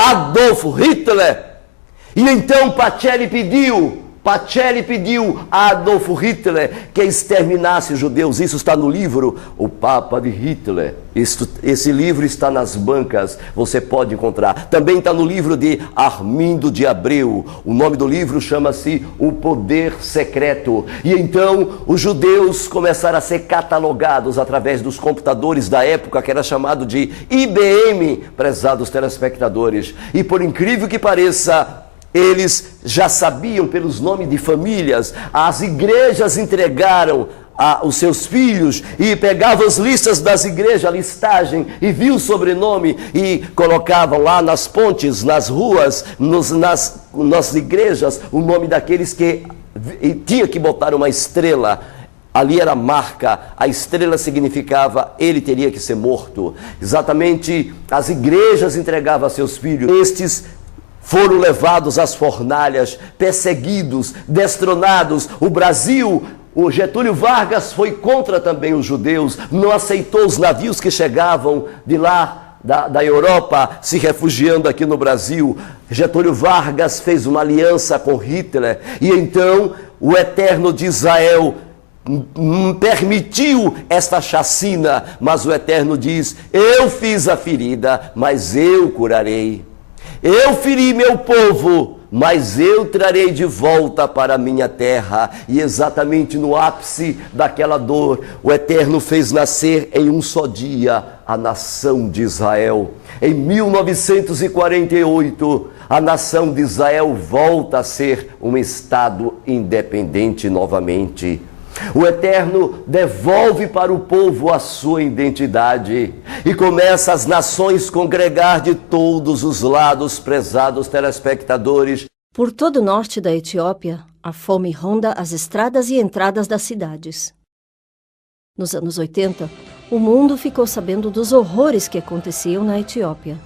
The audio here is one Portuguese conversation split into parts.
Adolf Hitler. E então Pacelli pediu a Adolf Hitler que exterminasse os judeus. Isso está no livro O Papa de Hitler. Esse livro está nas bancas, você pode encontrar. Também está no livro de Armindo de Abreu. O nome do livro chama-se O Poder Secreto. E então os judeus começaram a ser catalogados através dos computadores da época, que era chamado de IBM, prezados telespectadores. E por incrível que pareça, eles já sabiam pelos nomes de famílias. As igrejas entregaram os seus filhos e pegavam as listas das igrejas, a listagem, e viam o sobrenome e colocavam lá nas pontes, nas ruas, nas igrejas, o nome daqueles que tinha que botar uma estrela. Ali era a marca, a estrela significava ele teria que ser morto. Exatamente, as igrejas entregavam a seus filhos. Estes foram levados às fornalhas, perseguidos, destronados. O Brasil, o Getúlio Vargas foi contra também os judeus, não aceitou os navios que chegavam de lá, da Europa, se refugiando aqui no Brasil. Getúlio Vargas fez uma aliança com Hitler, e então o Eterno de Israel permitiu esta chacina, mas o Eterno diz: eu fiz a ferida, mas eu curarei. Eu feri meu povo, mas eu trarei de volta para a minha terra. E exatamente no ápice daquela dor, o Eterno fez nascer em um só dia a nação de Israel. Em 1948, a nação de Israel volta a ser um estado independente novamente. O Eterno devolve para o povo a sua identidade e começa as nações congregar de todos os lados, prezados telespectadores. Por todo o norte da Etiópia, a fome ronda as estradas e entradas das cidades. Nos anos 80, o mundo ficou sabendo dos horrores que aconteciam na Etiópia.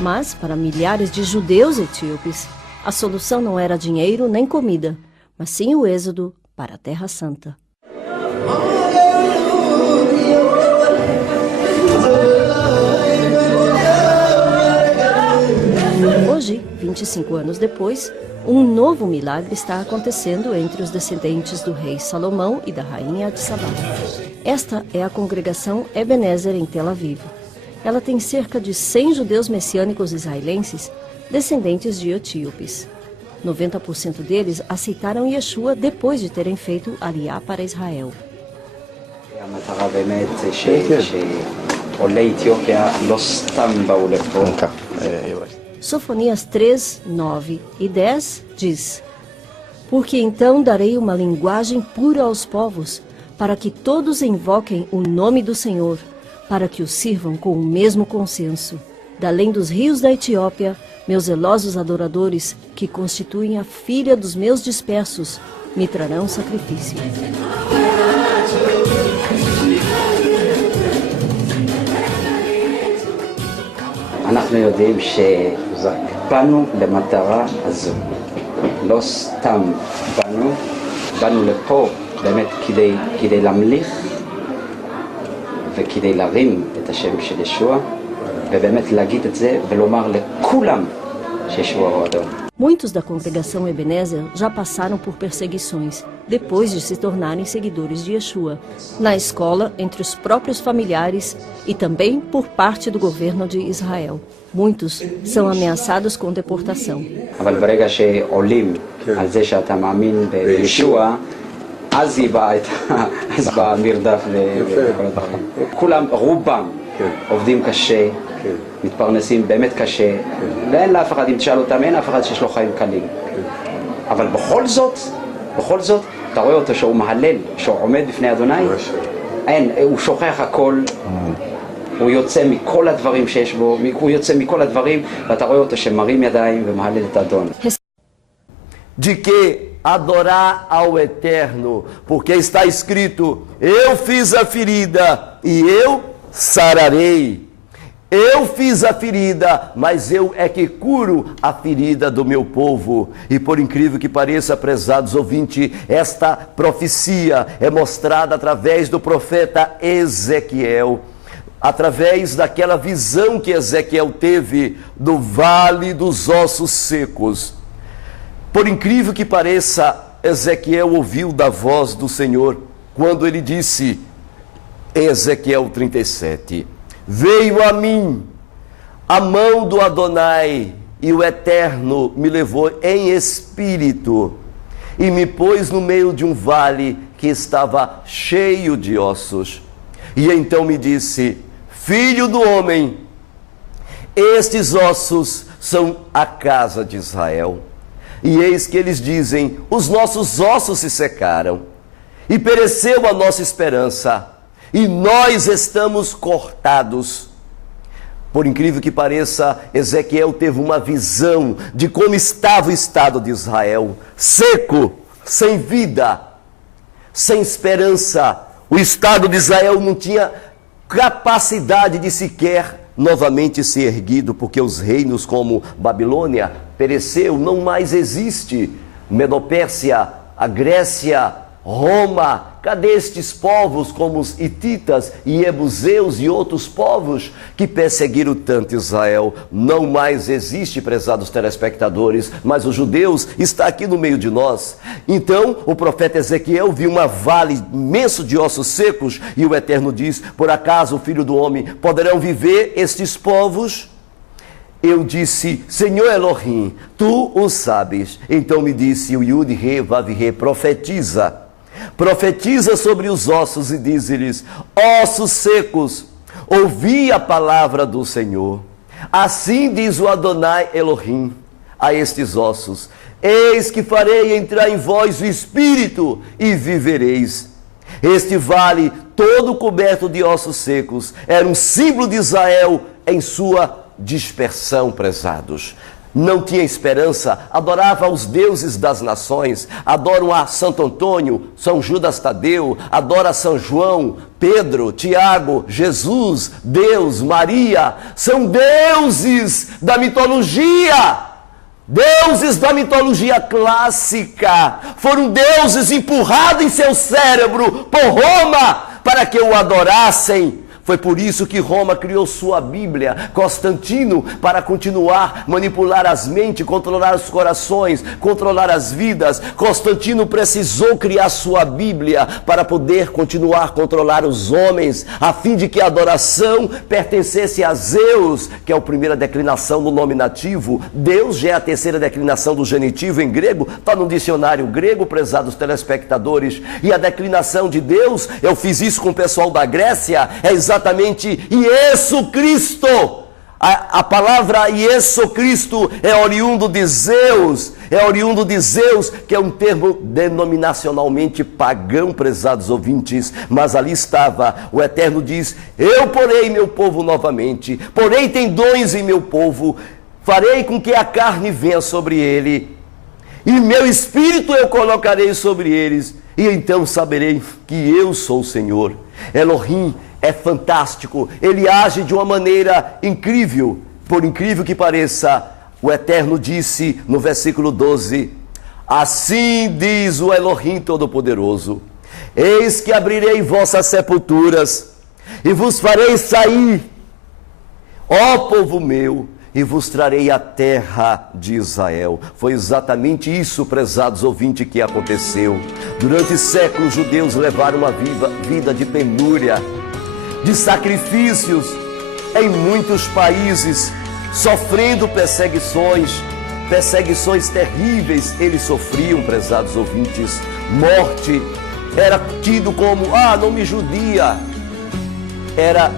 Mas, para milhares de judeus etíopes, a solução não era dinheiro nem comida, mas sim o êxodo para a Terra Santa. Hoje, 25 anos depois, um novo milagre está acontecendo entre os descendentes do rei Salomão e da rainha de Sabá. Esta é a congregação Ebenezer em Tel Aviv. Ela tem cerca de 100 judeus messiânicos israelenses, descendentes de etíopes. 90% deles aceitaram Yeshua depois de terem feito Aliyah para Israel. Sofonias 3, 9 e 10 diz: porque então darei uma linguagem pura aos povos, para que todos invoquem o nome do Senhor, para que o sirvam com o mesmo consenso. Da além dos rios da Etiópia, meus zelosos adoradores, que constituem a filha dos meus dispersos, me trarão sacrifício. אנחנו יודעים שבאנו למטרה הזו. לא סתם באנו לפה באמת כדי להמליך וכדי להרים את השם של ישוע, ובאמת להגיד את זה ולומר לכולם שישוע הוא אדון. Muitos da congregação Ebenezer já passaram por perseguições, depois de se tornarem seguidores de Yeshua, na escola, entre os próprios familiares e também por parte do governo de Israel. Muitos são ameaçados com deportação. אבל ברגע שעולים על זה שאתה מאמין בישוע, אז בא המרדף וכל הדברים. כולם, רובם, עובדים קשה, מתפרנסים באמת קשה, ואין לאף אחד, אם תשאל אותם, אין אף אחד שיש לו חיים קלים. אבל בכל זאת, אתה רואה אותו שהוא מהלל, שהוא עומד בפני אדוני, אין, הוא שוכח הכל, הוא יוצא מכל הדברים שיש בו, הוא יוצא מכל הדברים, ואתה רואה אותו שמרים ידיים ומהלל את אדון. De que adorar ao Eterno, porque está escrito: eu fiz a ferida e eu sararei. Eu fiz a ferida, mas eu é que curo a ferida do meu povo. E por incrível que pareça, prezados ouvintes, esta profecia é mostrada através do profeta Ezequiel, através daquela visão que Ezequiel teve do vale dos ossos secos. Por incrível que pareça, Ezequiel ouviu da voz do Senhor quando ele disse, em Ezequiel 37, veio a mim a mão do Adonai, e o Eterno me levou em espírito e me pôs no meio de um vale que estava cheio de ossos. E então me disse, filho do homem, estes ossos são a casa de Israel. E eis que eles dizem, os nossos ossos se secaram, e pereceu a nossa esperança, e nós estamos cortados. Por incrível que pareça, Ezequiel teve uma visão de como estava o estado de Israel, seco, sem vida, sem esperança. O estado de Israel não tinha capacidade de sequer novamente ser erguido, porque os reinos como Babilônia pereceu, não mais existe. Medopérsia, a Grécia, Roma, cadê estes povos como os hititas e ebuseus e outros povos que perseguiram tanto Israel? Não mais existe, prezados telespectadores, mas os judeus estão aqui no meio de nós. Então o profeta Ezequiel viu um vale imenso de ossos secos, e o Eterno diz, por acaso, filho do homem, poderão viver estes povos? Eu disse, Senhor Elohim, tu o sabes. Então me disse o Yud-Re, Vav-Re, profetiza sobre os ossos e diz-lhes, ossos secos, ouvi a palavra do Senhor. Assim diz o Adonai Elohim a estes ossos, eis que farei entrar em vós o Espírito e vivereis. Este vale, todo coberto de ossos secos, era um símbolo de Israel em sua dispersão, prezados. Não tinha esperança, adorava os deuses das nações, adoram a Santo Antônio, São Judas Tadeu, adora São João, Pedro, Tiago, Jesus, Deus, Maria, são deuses da mitologia, deuses da mitologia clássica, foram deuses empurrados em seu cérebro por Roma para que o adorassem. Foi por isso que Roma criou sua Bíblia, Constantino, para continuar manipular as mentes, controlar os corações, controlar as vidas. Constantino precisou criar sua Bíblia para poder continuar a controlar os homens, a fim de que a adoração pertencesse a Zeus, que é a primeira declinação do nome nativo. Deus já é a terceira declinação do genitivo em grego, está no dicionário grego, prezados telespectadores. E a declinação de Deus, eu fiz isso com o pessoal da Grécia, é exatamente Iesu Cristo. A palavra Iesu Cristo é oriundo de Zeus, que é um termo denominacionalmente pagão, prezados ouvintes, mas ali estava, o Eterno diz, eu porei meu povo novamente, porei tendões em meu povo, farei com que a carne venha sobre ele, e meu espírito eu colocarei sobre eles, e então saberei que eu sou o Senhor. Elohim é fantástico, ele age de uma maneira incrível. Por incrível que pareça, o Eterno disse no versículo 12, assim diz o Elohim Todo-Poderoso, eis que abrirei vossas sepulturas e vos farei sair, ó povo meu, e vos trarei a terra de Israel. Foi exatamente isso, prezados ouvintes, que aconteceu. Durante séculos, os judeus levaram uma vida de penúria, de sacrifícios em muitos países, sofrendo perseguições terríveis. Eles sofriam, prezados ouvintes. Morte era tido como, nome judia, era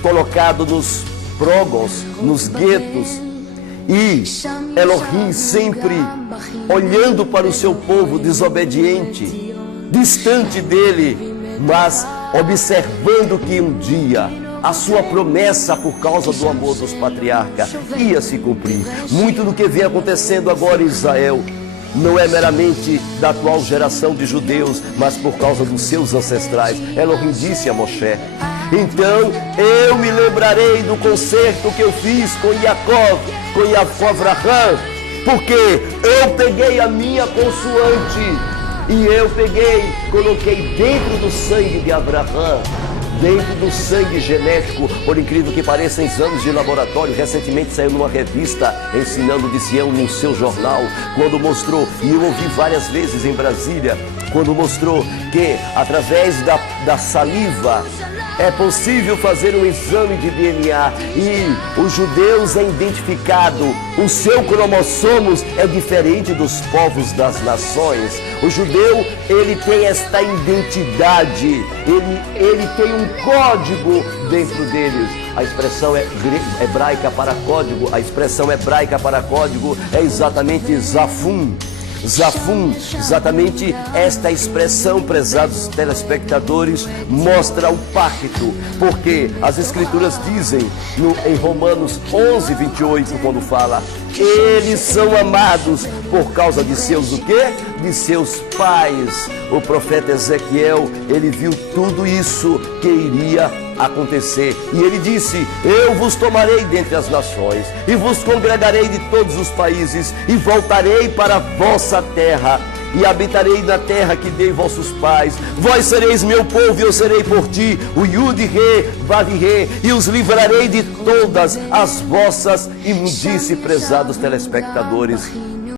colocado nos prógons, nos guetos. E Elohim sempre olhando para o seu povo desobediente, distante dele, mas observando que um dia a sua promessa, por causa do amor dos patriarcas, ia se cumprir. Muito do que vem acontecendo agora em Israel não é meramente da atual geração de judeus, mas por causa dos seus ancestrais. Elohim disse a Moshe, Então eu me lembrarei do concerto que eu fiz com Yaakov Avraham, porque eu peguei a minha consoante e eu coloquei dentro do sangue de Avraham, dentro do sangue genético. Por incrível que pareça, em exames de laboratório, recentemente saiu numa revista Ensinando de Sião, no seu jornal, quando mostrou, e eu ouvi várias vezes em Brasília, quando mostrou que através da saliva é possível fazer um exame de DNA e os judeus é identificado, o seu cromossomos é diferente dos povos das nações. O judeu, ele tem esta identidade, ele tem um código dentro deles. A expressão hebraica para código, é exatamente Zafum. Zafum, exatamente esta expressão, prezados telespectadores, mostra o pacto, porque as escrituras dizem em Romanos 11:28, quando fala, eles são amados por causa de seus o quê? De seus pais. O profeta Ezequiel, ele viu tudo isso que iria acontecer, e ele disse, eu vos tomarei dentre as nações, e vos congregarei de todos os países, e voltarei para a vossa terra, e habitarei na terra que dei vossos pais. Vós sereis meu povo, e eu serei por ti o Yud-Re, Vav-Re, e os livrarei de todas as vossas imundícies. Prezados telespectadores,